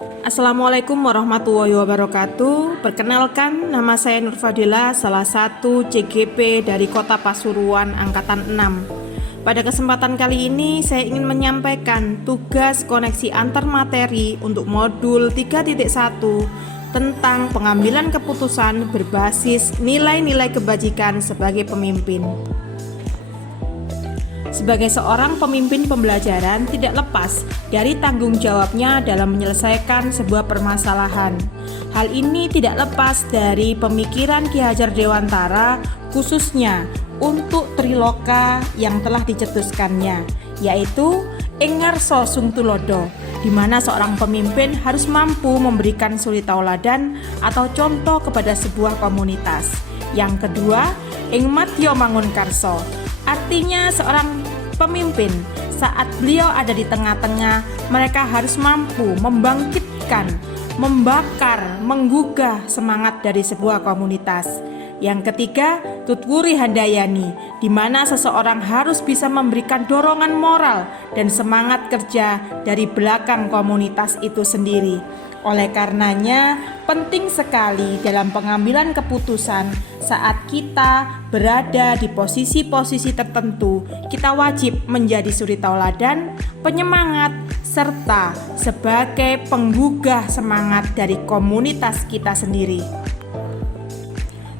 Assalamualaikum warahmatullahi wabarakatuh. Perkenalkan, nama saya Nur Fadila, salah satu CGP dari Kota Pasuruan Angkatan 6. Pada kesempatan kali ini saya ingin menyampaikan tugas koneksi antar materi untuk modul 3.1 tentang pengambilan keputusan berbasis nilai-nilai kebajikan sebagai pemimpin. Sebagai seorang pemimpin pembelajaran tidak lepas dari tanggung jawabnya dalam menyelesaikan sebuah permasalahan. Hal ini tidak lepas dari pemikiran Ki Hajar Dewantara khususnya untuk Triloka yang telah dicetuskannya, yaitu Engarso Sung Tulodo, di mana seorang pemimpin harus mampu memberikan suri tauladan atau contoh kepada sebuah komunitas. Yang kedua, Ing Madya Mangun Karso, artinya seorang pemimpin saat beliau ada di tengah-tengah, mereka harus mampu membangkitkan, membakar, menggugah semangat dari sebuah komunitas. Yang ketiga, Tutwuri Handayani, di mana seseorang harus bisa memberikan dorongan moral dan semangat kerja dari belakang komunitas itu sendiri. Oleh karenanya, penting sekali dalam pengambilan keputusan saat kita berada di posisi-posisi tertentu, kita wajib menjadi suri tauladan, penyemangat, serta sebagai penggugah semangat dari komunitas kita sendiri.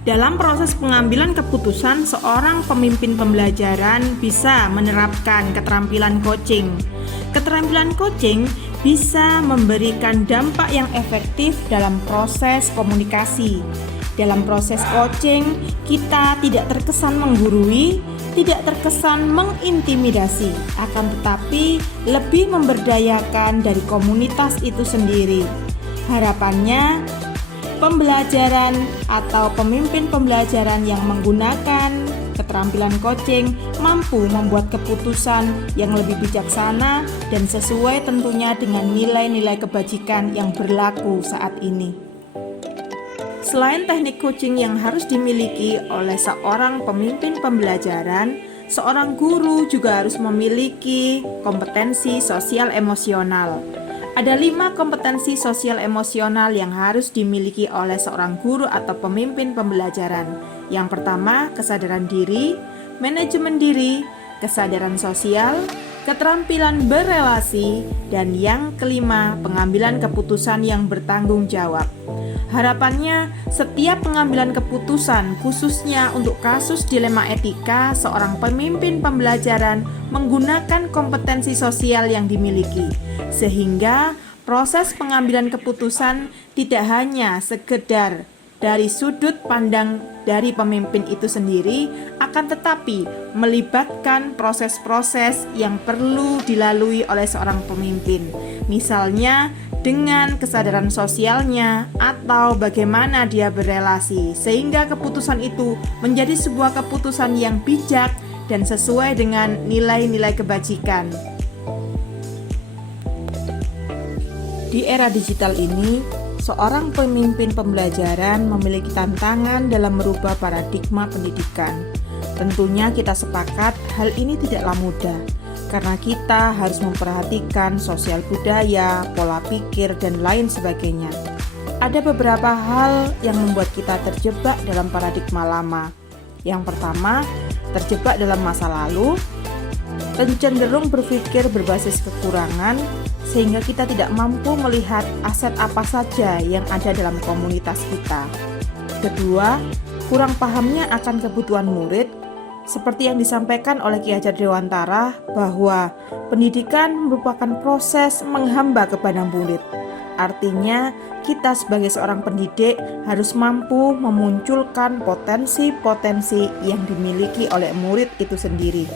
Dalam proses pengambilan keputusan, seorang pemimpin pembelajaran bisa menerapkan keterampilan coaching. Keterampilan coaching bisa memberikan dampak yang efektif dalam proses komunikasi. Dalam proses coaching, kita tidak terkesan menggurui, tidak terkesan mengintimidasi, akan tetapi lebih memberdayakan dari komunitas itu sendiri. Harapannya, pembelajaran atau pemimpin pembelajaran yang menggunakan keterampilan coaching mampu membuat keputusan yang lebih bijaksana dan sesuai tentunya dengan nilai-nilai kebajikan yang berlaku saat ini. Selain teknik coaching yang harus dimiliki oleh seorang pemimpin pembelajaran, seorang guru juga harus memiliki kompetensi sosial emosional. Ada 5 kompetensi sosial emosional yang harus dimiliki oleh seorang guru atau pemimpin pembelajaran. Yang pertama, kesadaran diri, manajemen diri, kesadaran sosial, keterampilan berelasi, dan yang kelima, pengambilan keputusan yang bertanggung jawab. Harapannya, setiap pengambilan keputusan, khususnya untuk kasus dilema etika, seorang pemimpin pembelajaran menggunakan kompetensi sosial yang dimiliki, sehingga proses pengambilan keputusan tidak hanya sekedar dari sudut pandang dari pemimpin itu sendiri, akan tetapi melibatkan proses-proses yang perlu dilalui oleh seorang pemimpin. Misalnya dengan kesadaran sosialnya atau bagaimana dia berelasi, sehingga keputusan itu menjadi sebuah keputusan yang bijak dan sesuai dengan nilai-nilai kebajikan. Di era digital ini, seorang pemimpin pembelajaran memiliki tantangan dalam merubah paradigma pendidikan. Tentunya kita sepakat hal ini tidaklah mudah, karena kita harus memperhatikan sosial budaya, pola pikir, dan lain sebagainya. Ada beberapa hal yang membuat kita terjebak dalam paradigma lama. Yang pertama, terjebak dalam masa lalu, dan cenderung berpikir berbasis kekurangan, sehingga kita tidak mampu melihat aset apa saja yang ada dalam komunitas kita. Kedua, kurang pahamnya akan kebutuhan murid, seperti yang disampaikan oleh Ki Hajar Dewantara bahwa pendidikan merupakan proses menghamba kepada murid. Artinya, kita sebagai seorang pendidik harus mampu memunculkan potensi-potensi yang dimiliki oleh murid itu sendiri.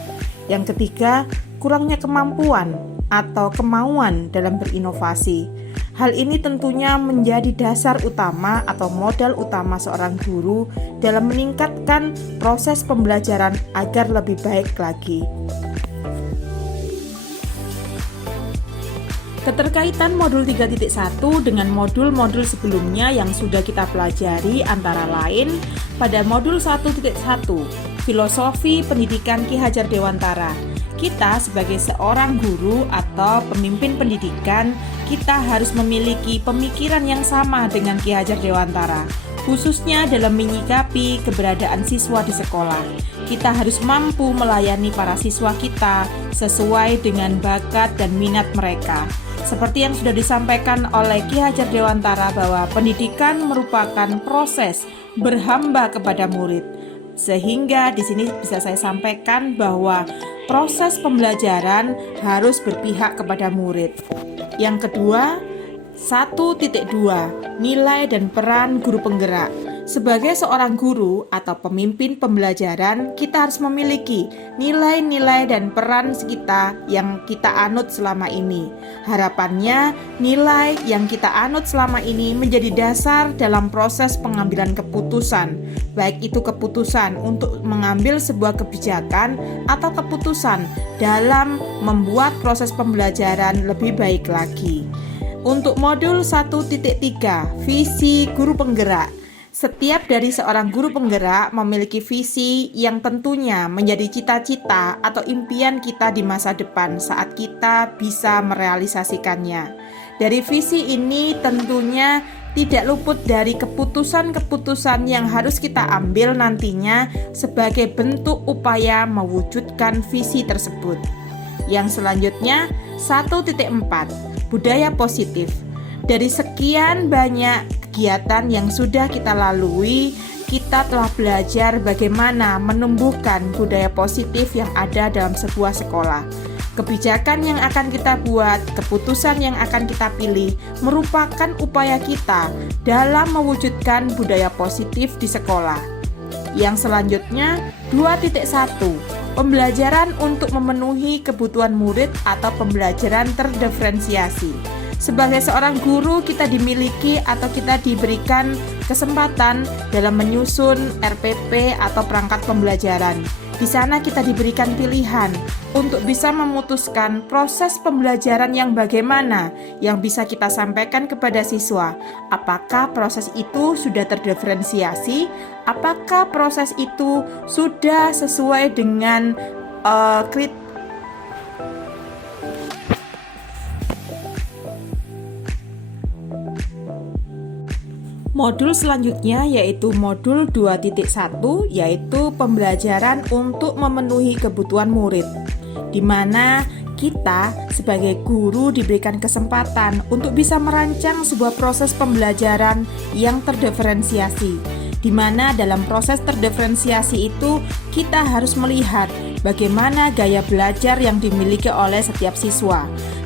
Yang ketiga, kurangnya kemampuan atau kemauan dalam berinovasi. Hal ini tentunya menjadi dasar utama atau modal utama seorang guru dalam meningkatkan proses pembelajaran agar lebih baik lagi. Keterkaitan modul 3.1 dengan modul-modul sebelumnya yang sudah kita pelajari antara lain pada modul 1.1, Filosofi Pendidikan Ki Hajar Dewantara. Ki Kita sebagai seorang guru atau pemimpin pendidikan, kita harus memiliki pemikiran yang sama dengan Ki Hajar Dewantara, khususnya dalam menyikapi keberadaan siswa di sekolah. Kita harus mampu melayani para siswa kita sesuai dengan bakat dan minat mereka. Seperti yang sudah disampaikan oleh Ki Hajar Dewantara bahwa pendidikan merupakan proses berhamba kepada murid. Sehingga di sini bisa saya sampaikan bahwa proses pembelajaran harus berpihak kepada murid. Yang kedua, 1.2 nilai dan peran guru penggerak. Sebagai seorang guru atau pemimpin pembelajaran, kita harus memiliki nilai-nilai dan peran kita yang kita anut selama ini. Harapannya, nilai yang kita anut selama ini menjadi dasar dalam proses pengambilan keputusan, baik itu keputusan untuk mengambil sebuah kebijakan atau keputusan dalam membuat proses pembelajaran lebih baik lagi. Untuk modul 1.3, visi guru penggerak. Setiap dari seorang guru penggerak memiliki visi yang tentunya menjadi cita-cita atau impian kita di masa depan saat kita bisa merealisasikannya. Dari visi ini tentunya tidak luput dari keputusan-keputusan yang harus kita ambil nantinya sebagai bentuk upaya mewujudkan visi tersebut. Yang selanjutnya 1.4, budaya positif. Dari sekian banyak kegiatan yang sudah kita lalui, kita telah belajar bagaimana menumbuhkan budaya positif yang ada dalam sebuah sekolah. Kebijakan yang akan kita buat, keputusan yang akan kita pilih merupakan upaya kita dalam mewujudkan budaya positif di sekolah. Yang selanjutnya 2.1, pembelajaran untuk memenuhi kebutuhan murid atau pembelajaran terdiferensiasi. Sebagai seorang guru, kita dimiliki atau kita diberikan kesempatan dalam menyusun RPP atau perangkat pembelajaran. Di sana kita diberikan pilihan untuk bisa memutuskan proses pembelajaran yang bagaimana yang bisa kita sampaikan kepada siswa. Apakah proses itu sudah terdiferensiasi? Apakah proses itu sudah sesuai dengan kriteria? Modul selanjutnya yaitu modul 2.1, yaitu pembelajaran untuk memenuhi kebutuhan murid, di mana kita sebagai guru diberikan kesempatan untuk bisa merancang sebuah proses pembelajaran yang terdiferensiasi, di mana dalam proses terdiferensiasi itu kita harus melihat bagaimana gaya belajar yang dimiliki oleh setiap siswa.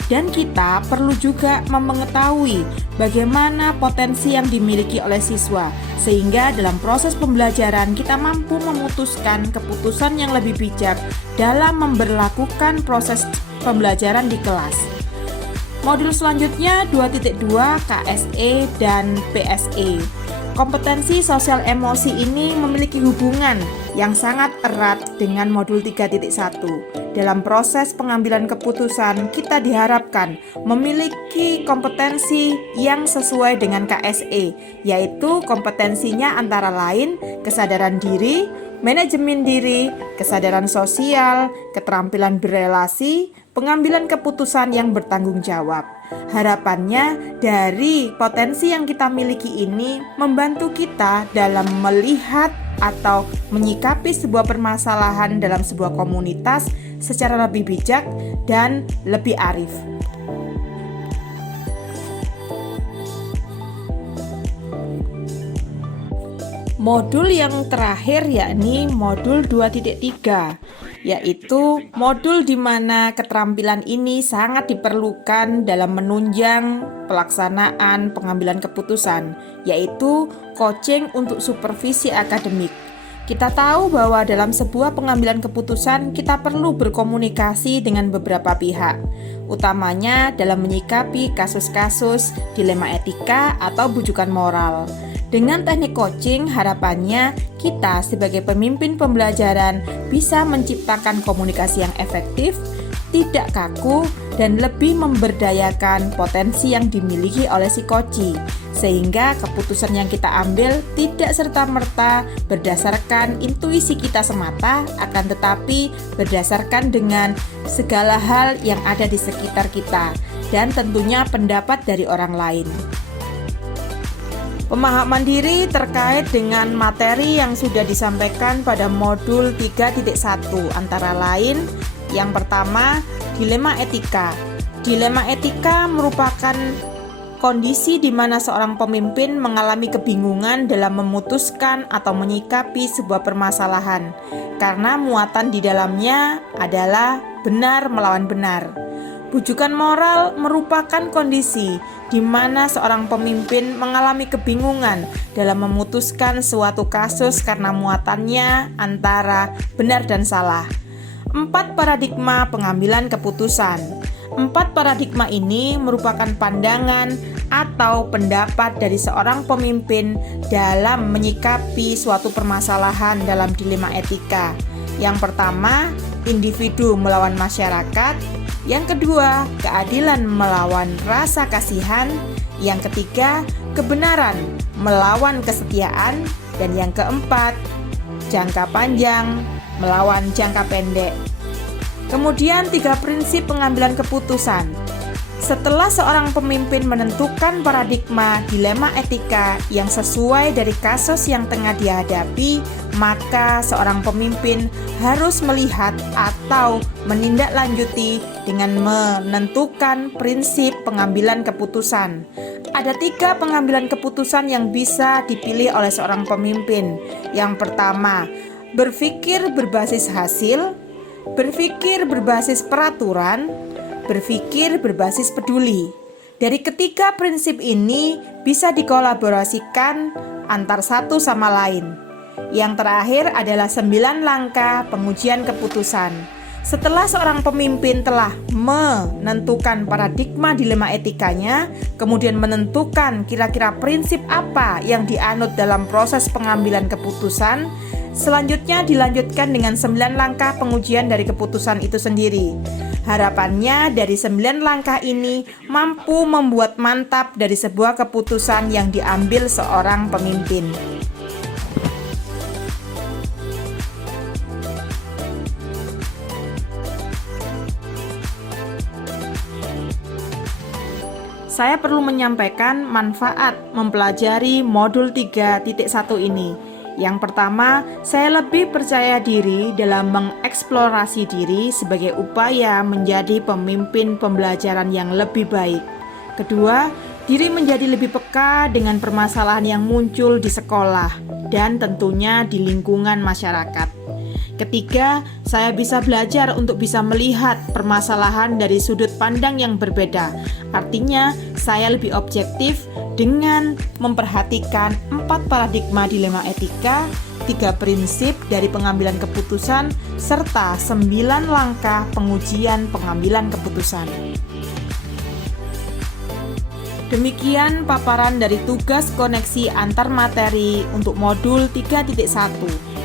Dan kita perlu juga mengetahui bagaimana potensi yang dimiliki oleh siswa, sehingga dalam proses pembelajaran kita mampu memutuskan keputusan yang lebih bijak dalam memberlakukan proses pembelajaran di kelas. Modul selanjutnya 2.2 KSE dan PSE. Kompetensi sosial emosi ini memiliki hubungan yang sangat erat dengan modul 3.1. Dalam proses pengambilan keputusan, kita diharapkan memiliki kompetensi yang sesuai dengan KSE, yaitu kompetensinya antara lain kesadaran diri, manajemen diri, kesadaran sosial, keterampilan berelasi, pengambilan keputusan yang bertanggung jawab. Harapannya dari potensi yang kita miliki ini membantu kita dalam melihat atau menyikapi sebuah permasalahan dalam sebuah komunitas secara lebih bijak dan lebih arif. Modul yang terakhir yakni modul 2.3, yaitu modul di mana keterampilan ini sangat diperlukan dalam menunjang pelaksanaan pengambilan keputusan, yaitu coaching untuk supervisi akademik. Kita tahu bahwa dalam sebuah pengambilan keputusan kita perlu berkomunikasi dengan beberapa pihak, utamanya dalam menyikapi kasus-kasus dilema etika atau bujukan moral. Dengan teknik coaching, harapannya kita sebagai pemimpin pembelajaran bisa menciptakan komunikasi yang efektif, tidak kaku, dan lebih memberdayakan potensi yang dimiliki oleh si koci, sehingga keputusan yang kita ambil tidak serta-merta berdasarkan intuisi kita semata, akan tetapi berdasarkan dengan segala hal yang ada di sekitar kita dan tentunya pendapat dari orang lain. Pemahaman diri terkait dengan materi yang sudah disampaikan pada modul 3.1 antara lain yang pertama, dilema etika. Dilema etika merupakan kondisi di mana seorang pemimpin mengalami kebingungan dalam memutuskan atau menyikapi sebuah permasalahan karena muatan di dalamnya adalah benar melawan benar. Bujukan moral merupakan kondisi di mana seorang pemimpin mengalami kebingungan dalam memutuskan suatu kasus karena muatannya antara benar dan salah. 4 paradigma pengambilan keputusan. 4 paradigma ini merupakan pandangan atau pendapat dari seorang pemimpin dalam menyikapi suatu permasalahan dalam dilema etika. Yang pertama, individu melawan masyarakat. Yang kedua, keadilan melawan rasa kasihan. Yang ketiga, kebenaran melawan kesetiaan. Dan yang keempat, jangka panjang melawan jangka pendek. Kemudian 3 prinsip pengambilan keputusan. Setelah seorang pemimpin menentukan paradigma dilema etika yang sesuai dari kasus yang tengah dihadapi, maka seorang pemimpin harus melihat atau menindaklanjuti dengan menentukan prinsip pengambilan keputusan. Ada 3 pengambilan keputusan yang bisa dipilih oleh seorang pemimpin. Yang pertama, berpikir berbasis hasil, berpikir berbasis peraturan, berpikir berbasis peduli. Dari ketiga prinsip ini bisa dikolaborasikan antar satu sama lain. Yang terakhir adalah 9 langkah pengujian keputusan. Setelah seorang pemimpin telah menentukan paradigma dilema etikanya, kemudian menentukan kira-kira prinsip apa yang dianut dalam proses pengambilan keputusan, selanjutnya dilanjutkan dengan 9 langkah pengujian dari keputusan itu sendiri. Harapannya dari 9 langkah ini mampu membuat mantap dari sebuah keputusan yang diambil seorang pemimpin. Saya perlu menyampaikan manfaat mempelajari modul 3.1 ini. Yang pertama, saya lebih percaya diri dalam mengeksplorasi diri sebagai upaya menjadi pemimpin pembelajaran yang lebih baik. Kedua, diri menjadi lebih peka dengan permasalahan yang muncul di sekolah dan tentunya di lingkungan masyarakat. Ketiga, saya bisa belajar untuk bisa melihat permasalahan dari sudut pandang yang berbeda. Artinya, saya lebih objektif dengan memperhatikan 4 paradigma dilema etika, 3 prinsip dari pengambilan keputusan, serta 9 langkah pengujian pengambilan keputusan. Demikian paparan dari tugas koneksi antar materi untuk modul 3.1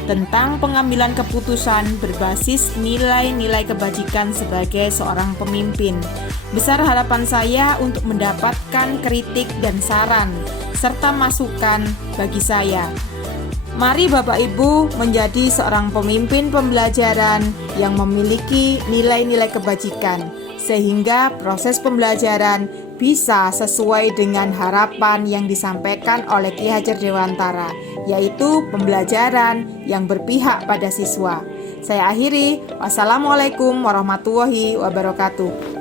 tentang pengambilan keputusan berbasis nilai-nilai kebajikan sebagai seorang pemimpin. Besar harapan saya untuk mendapatkan kritik dan saran serta masukan bagi saya. Mari Bapak Ibu menjadi seorang pemimpin pembelajaran yang memiliki nilai-nilai kebajikan, sehingga proses pembelajaran bisa sesuai dengan harapan yang disampaikan oleh Ki Hajar Dewantara, yaitu pembelajaran yang berpihak pada siswa. Saya akhiri, wassalamualaikum warahmatullahi wabarakatuh.